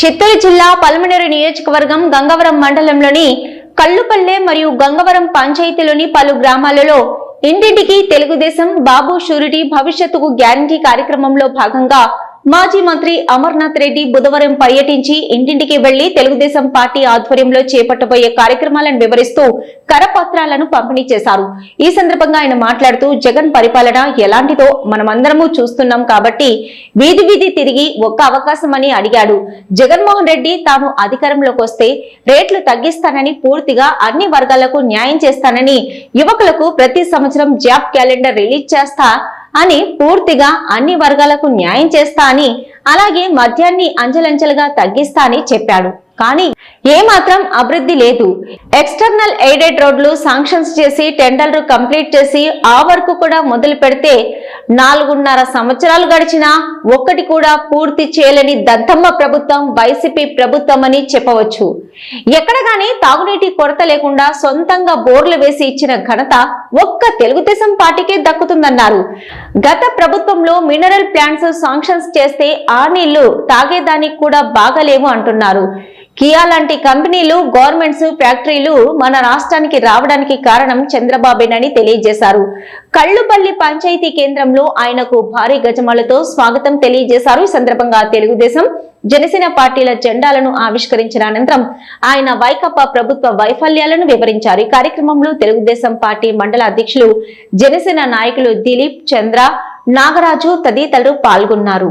చిత్తూరు జిల్లా పలమనేరు నియోజకవర్గం గంగవరం మండలంలోని కల్లుపల్లె మరియు గంగవరం పంచాయతీలోని పలు గ్రామాలలో ఇంటింటికి తెలుగుదేశం బాబు షూరిటీ భవిష్యత్తుకు గ్యారంటీ కార్యక్రమంలో భాగంగా మాజీ మంత్రి అమర్నాథ్ రెడ్డి బుధవారం పర్యటించి ఇంటింటికి వెళ్ళి తెలుగుదేశం పార్టీ ఆధ్వర్యంలో చేపట్టబోయే కార్యక్రమాలను వివరిస్తూ కరపత్రాలను పంపిణీ చేశారు. ఈ సందర్భంగా ఆయన మాట్లాడుతూ జగన్ పరిపాలన ఎలాంటిదో మనమందరము చూస్తున్నాం కాబట్టి వీధి వీధి తిరిగి ఒక్క అవకాశం అని అడిగాడు. జగన్మోహన్ రెడ్డి తాను అధికారంలోకి వస్తే రేట్లు తగ్గిస్తానని పూర్తిగా అన్ని వర్గాలకు న్యాయం చేస్తానని యువకులకు ప్రతి సంవత్సరం జాబ్ క్యాలెండర్ రిలీజ్ చేస్తా అని పూర్తిగా అన్ని వర్గాలకు న్యాయం చేస్తా అని అలాగే మద్యాన్ని అంచెలంచెలుగా తగ్గిస్తా అని చెప్పాడు. కానీ ఏమాత్రం అభివృద్ధి లేదు. ఎక్స్టర్నల్ ఎయిడెడ్ రోడ్లు శాంక్షన్స్ చేసి టెండర్లు కంప్లీట్ చేసి ఆ వర్క్ కూడా మొదలు పెడితే నాలుగున్నర సంవత్సరాలు గడిచినా ఒక్కటి కూడా పూర్తి చేయలేని దద్దమ్మ ప్రభుత్వం వైసీపీ ప్రభుత్వం అని చెప్పవచ్చు. ఎక్కడ గాని తాగునీటి కొరత లేకుండా సొంతంగా బోర్లు వేసి ఇచ్చిన ఘనత ఒక్క తెలుగుదేశం పార్టీకే దక్కుతుందన్నారు. గత ప్రభుత్వంలో మినరల్ ప్లాంట్స్ శాంక్షన్స్ చేస్తే ఆ నీళ్ళు తాగేదానికి కూడా బాగలేవు అంటున్నారు. కియా లాంటి కంపెనీలు గవర్నమెంట్స్ ఫ్యాక్టరీలు మన రాష్ట్రానికి రావడానికి కారణం చంద్రబాబేనని తెలియజేశారు. కళ్ళుపల్లి పంచాయతీ కేంద్రంలో ఆయనకు భారీ గజమాలతో స్వాగతం తెలియజేశారు ఈ సందర్భంగా తెలుగుదేశం జనసేన పార్టీల జెండాలను ఆవిష్కరించిన అనంతరం ఆయన వైకప్పా ప్రభుత్వ వైఫల్యాలను వివరించారు. ఈ కార్యక్రమంలో తెలుగుదేశం పార్టీ మండల అధ్యక్షులు జనసేన నాయకులు దిలీప్ చంద్ర నాగరాజు తదితరులు పాల్గొన్నారు.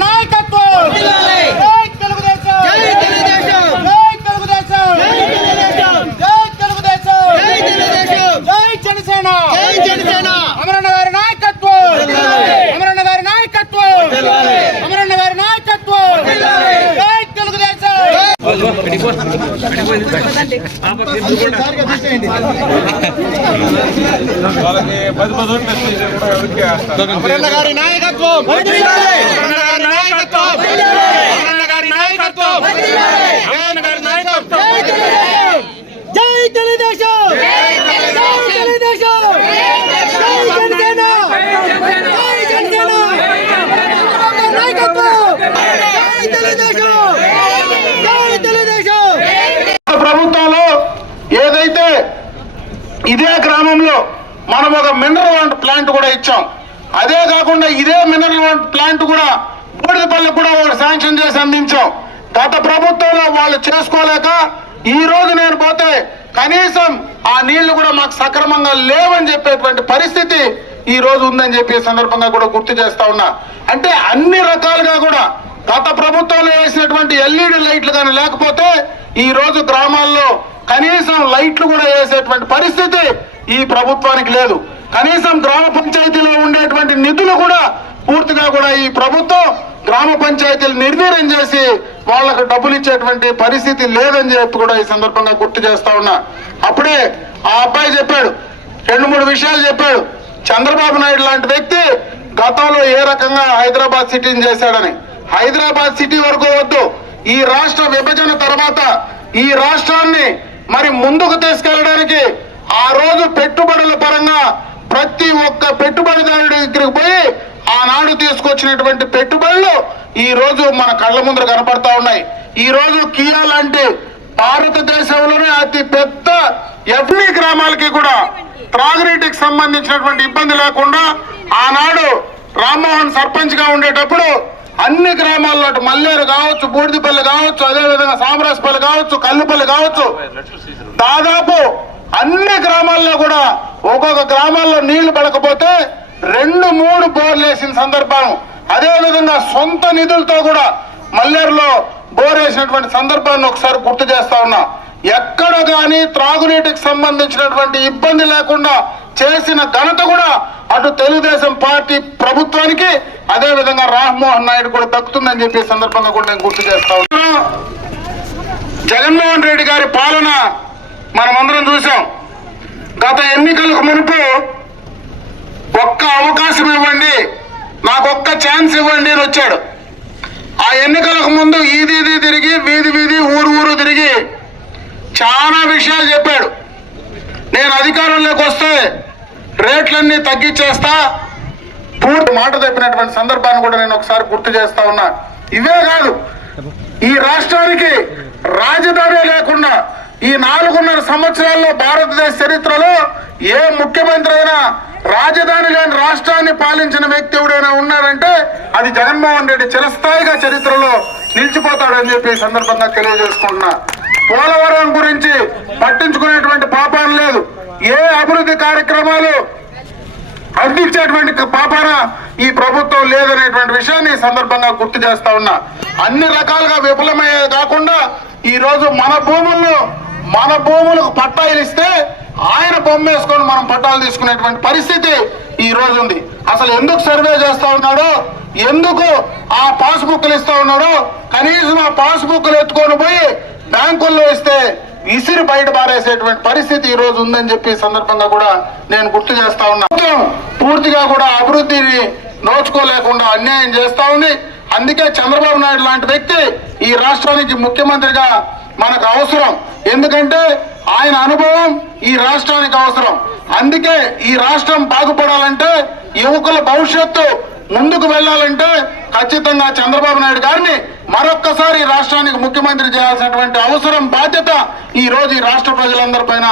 నాయకత్వం జై తెలుగుదేశం జై తెలుగుదేశం జై తెలుగుదేశం జై తెలుగుదేశం జై తెలుగుదేశం జై తెలుగుదేశం జై జనసేన జై జనసేన అమరన్న గారి నాయకత్వం అమరన్న గారి నాయకత్వం అమరన్న గారి నాయకత్వం జై తెలుగుదేశం వాళ్ళకి పది పది ఓట్లు వేస్తే కూడా ఎవరికి వేస్తారు అమరన్న గారి నాయకత్వం అమరన్న గారి నాయకత్వం అమరన్న గారి నాయకత్వం గారి నాయకత్వం జై తెలుగుదేశం జై తెలుగుదేశం జై జనసేన జై జనసేన నాయకత్వం జై తెలుగుదేశం జై తెలుగుదేశం ప్రభుత్వంలో ఏదైతే ఇదే గ్రామంలో మనం ఒక మినరల్ ప్లాంట్ కూడా ఇచ్చాం. అదే కాకుండా ఇదే మినరల్ ప్లాంట్ కూడా బూడిదపల్లి కూడా ఒక శాంక్షన్ చేసి అందించాం. గత ప్రభుత్వంలో వాళ్ళు చేసుకోలేక ఈ రోజు నేను పోతే కనీసం ఆ నీళ్ళు కూడా మాకు సక్రమంగా లేవని చెప్పేటువంటి పరిస్థితి ఈ రోజు ఉందని చెప్పి సందర్భంగా కూడా గుర్తు చేస్తా ఉన్నా. అంటే అన్ని రకాలుగా కూడా గత ప్రభుత్వంలో వేసినటువంటి ఎల్ఈడి లైట్లు కానీ లేకపోతే ఈ రోజు గ్రామాల్లో కనీసం లైట్లు కూడా వేసేటువంటి పరిస్థితి ఈ ప్రభుత్వానికి లేదు. కనీసం గ్రామ పంచాయతీలో ఉండేటువంటి నిధులు కూడా పూర్తిగా కూడా ఈ ప్రభుత్వం గ్రామ పంచాయతీలు నిర్వీర్యం చేసి వాళ్ళకు డబ్బులు ఇచ్చేటువంటి పరిస్థితి లేదని చెప్పి కూడా ఈ సందర్భంగా గుర్తు చేస్తా ఉన్నా. అప్పుడే ఆ అబ్బాయి చెప్పాడు రెండు మూడు విషయాలు చెప్పాడు. చంద్రబాబు నాయుడు లాంటి వ్యక్తి గతంలో ఏ రకంగా హైదరాబాద్ సిటీని చేశాడని. హైదరాబాద్ సిటీ వరకు వద్దు ఈ రాష్ట్ర విభజన తర్వాత ఈ రాష్ట్రాన్ని మరి ముందుకు తీసుకెళ్ళడానికి ఆ రోజు పెట్టుబడుల పరంగా ప్రతి ఒక్క పెట్టుబడిదారుడి దగ్గరికి పోయి ఆనాడు తీసుకొచ్చినటువంటి పెట్టుబడులు ఈ రోజు మన కళ్ళ ముందర కనపడతా ఉన్నాయి. ఈ రోజు కియా లాంటి భారతదేశంలోనే అతి పెద్ద ఎవ్రీ గ్రామాలకి కూడా త్రాగునీటికి సంబంధించినటువంటి ఇబ్బంది లేకుండా ఆనాడు రామ్మోహన్ సర్పంచ్గా ఉండేటప్పుడు అన్ని గ్రామాల్లో అటు మల్లేరు కావచ్చు బూడిదపల్లి కావచ్చు అదేవిధంగా సామరాజపల్లి కావచ్చు కల్లుపల్లి కావచ్చు. దాదాపు అన్ని గ్రామాల్లో కూడా ఒక్కొక్క గ్రామాల్లో నీళ్ళు పడకపోతే రెండు మూడు బోర్లు వేసిన సందర్భం అదేవిధంగా సొంత నిధులతో కూడా మల్లేరులో బోర్ వేసినటువంటి సందర్భాన్ని ఒకసారి గుర్తు చేస్తా ఉన్నా. ఎక్కడ కానీ త్రాగునీటికి సంబంధించినటువంటి ఇబ్బంది లేకుండా చేసిన ఘనత కూడా అటు తెలుగుదేశం పార్టీ ప్రభుత్వానికి అదే విధంగా రామ్మోహన్ నాయుడు కూడా దక్కుతుందని చెప్పి సందర్భంగా కూడా నేను గుర్తు చేస్తా ఉన్నాను జగన్మోహన్ రెడ్డి గారి పాలన మనమందరం చూసాం గత ఎన్నికలకు మునుపు ఒక్క అవకాశం ఇవ్వండి నాకు ఒక్క ఛాన్స్ ఇవ్వండి అని వచ్చాడు. ఆ ఎన్నికలకు ముందు ఈది ఇది తిరిగి వీధి వీధి ఊరు ఊరు తిరిగి చాలా విషయాలు చెప్పాడు. నేను అధికారంలోకి వస్తే రేట్లన్నీ తగ్గించేస్తా. పూర్తి మాట తప్పినటువంటి సందర్భాన్ని కూడా నేను ఒకసారి గుర్తు చేస్తా ఉన్నా. ఇవే కాదు ఈ రాష్ట్రానికి రాజధాని లేకుండా ఈ నాలుగున్నర సంవత్సరాల్లో భారతదేశ చరిత్రలో ఏ ముఖ్యమంత్రి అయినా రాజధాని లేని రాష్ట్రాన్ని పాలించిన వ్యక్తి ఎవడైనా ఉన్నారంటే అది జగన్మోహన్ రెడ్డి చిరస్థాయిగా చరిత్రలో నిలిచిపోతాడని చెప్పి సందర్భంగా తెలియజేసుకుంటున్నా. పోలవరం గురించి పట్టించుకునేటువంటి పాపాలు లేదు. ఏ అభివృద్ధి కార్యక్రమాలు అందించేటువంటి పాపాన ఈ ప్రభుత్వం లేదనేటువంటి విషయాన్ని సందర్భంగా గుర్తు చేస్తా ఉన్నా. అన్ని రకాలుగా విఫలమయ్యే కాకుండా ఈ రోజు మన భూముల్లో మన భూములకు పట్టాలు ఇస్తే ఆయన బొమ్మేసుకొని మనం పట్టాలు తీసుకునేటువంటి పరిస్థితి ఈ రోజు ఉంది. అసలు ఎందుకు సర్వే చేస్తా ఉన్నాడో ఎందుకు ఆ పాస్బుక్లు ఇస్తా ఉన్నాడో కనీసం ఆ పాస్బుక్లు ఎత్తుకొని పోయి బ్యాంకుల్లో ఇస్తే ఇసిరి బయట పారేసేటువంటి పరిస్థితి ఈ రోజు ఉందని చెప్పి సందర్భంగా కూడా నేను గుర్తు చేస్తా ఉన్నా. పూర్తిగా కూడా అభివృద్ధిని నోచుకోలేకుండా అన్యాయం చేస్తా ఉంది. అందుకే చంద్రబాబు నాయుడు లాంటి వ్యక్తి ఈ రాష్ట్రానికి ముఖ్యమంత్రిగా మనకు అవసరం. ఎందుకంటే ఆయన అనుభవం ఈ రాష్ట్రానికి అవసరం. అందుకే ఈ రాష్ట్రం బాగుపడాలంటే యువకుల భవిష్యత్తు ముందుకు వెళ్ళాలంటే ఖచ్చితంగా చంద్రబాబు నాయుడు గారిని మరొక్కసారి రాష్ట్రానికి ముఖ్యమంత్రి చేయాల్సినటువంటి అవసరం బాధ్యత ఈ రోజు ఈ రాష్ట్ర ప్రజలందరి పైన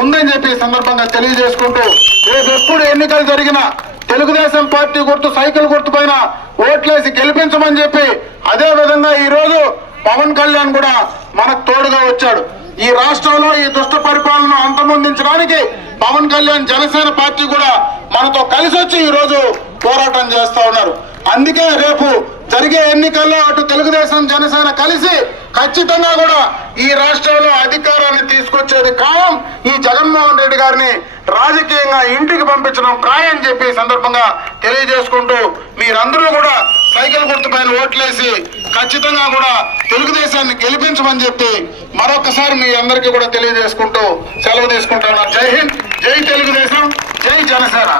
ఉందని చెప్పి సందర్భంగా తెలియజేసుకుంటూ రేపు ఎప్పుడు ఎన్నికలు జరిగినా తెలుగుదేశం పార్టీ గుర్తు సైకిల్ గుర్తు పైన ఓట్లేసి గెలిపించమని చెప్పి అదే విధంగా ఈ రోజు పవన్ కళ్యాణ్ కూడా మనకు తోడుగా వచ్చాడు. ఈ రాష్ట్రంలో ఈ దుష్ట పరిపాలన అంతమొందించడానికి పవన్ కళ్యాణ్ జనసేన పార్టీ కూడా మనతో కలిసి వచ్చి ఈ రోజు పోరాటం చేస్తా ఉన్నారు. అందుకే రేపు జరిగే ఎన్నికల్లో అటు తెలుగుదేశం జనసేన కలిసి ఖచ్చితంగా కూడా ఈ రాష్ట్రంలో అధికారాన్ని తీసుకొచ్చేది ఖాయం. ఈ జగన్మోహన్ రెడ్డి గారిని రాజకీయంగా ఇంటికి పంపించడం ఖాయం చెప్పి సందర్భంగా తెలియజేసుకుంటూ మీరందరూ కూడా సైకిల్ గుర్తు పైన ఓట్లేసి ఖచ్చితంగా కూడా తెలుగుదేశాన్ని గెలిపించమని చెప్పి మరొకసారి మీ అందరికీ కూడా తెలియజేసుకుంటూ సెలవు తీసుకుంటున్నాను జై హింద్ జై తెలుగుదేశం జై జనసేన.